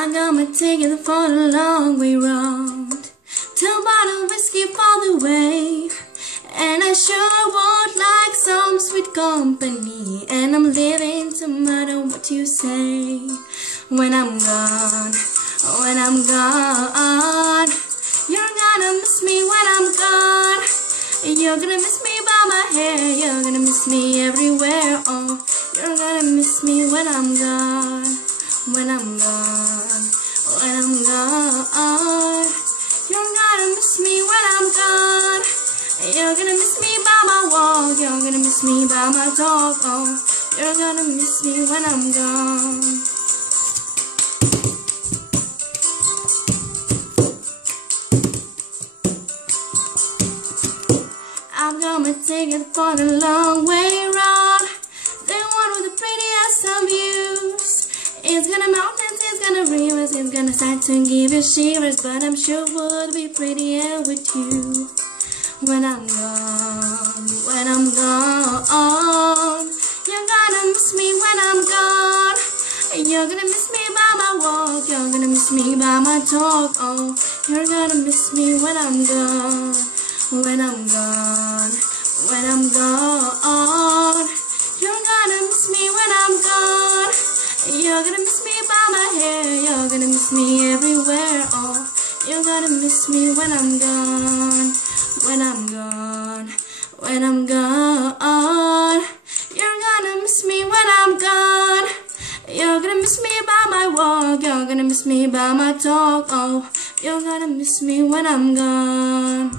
I got my ticket for the long way round. 2 bottles whiskey for the way. And I sure would like some sweet company. And I'm living to matter what you say. When I'm gone, you're gonna miss me when I'm gone. You're gonna miss me by my hair. You're gonna miss me everywhere. Oh, you're gonna miss me when I'm gone. When I'm gone, you're gonna miss me when I'm gone. You're gonna miss me by my walk. You're gonna miss me by my talk. Oh, you're gonna miss me when I'm gone. I've got my ticket for the long way round. The one with the prettiest of views. It's gonna mountains, it's gonna rivers, it's gonna start to give you shivers, but I'm sure would be prettier with you. When I'm gone, you're gonna miss me when I'm gone. You're gonna miss me by my walk, you're gonna miss me by my talk. Oh, you're gonna miss me when I'm gone. When I'm gone, you're gonna miss me when I'm gone. You're gonna miss me by my hair, you're gonna miss me everywhere. Oh, you're gonna miss me when I'm gone. When I'm gone, you're gonna miss me when I'm gone. You're gonna miss me by my walk, you're gonna miss me by my talk. Oh, you're gonna miss me when I'm gone.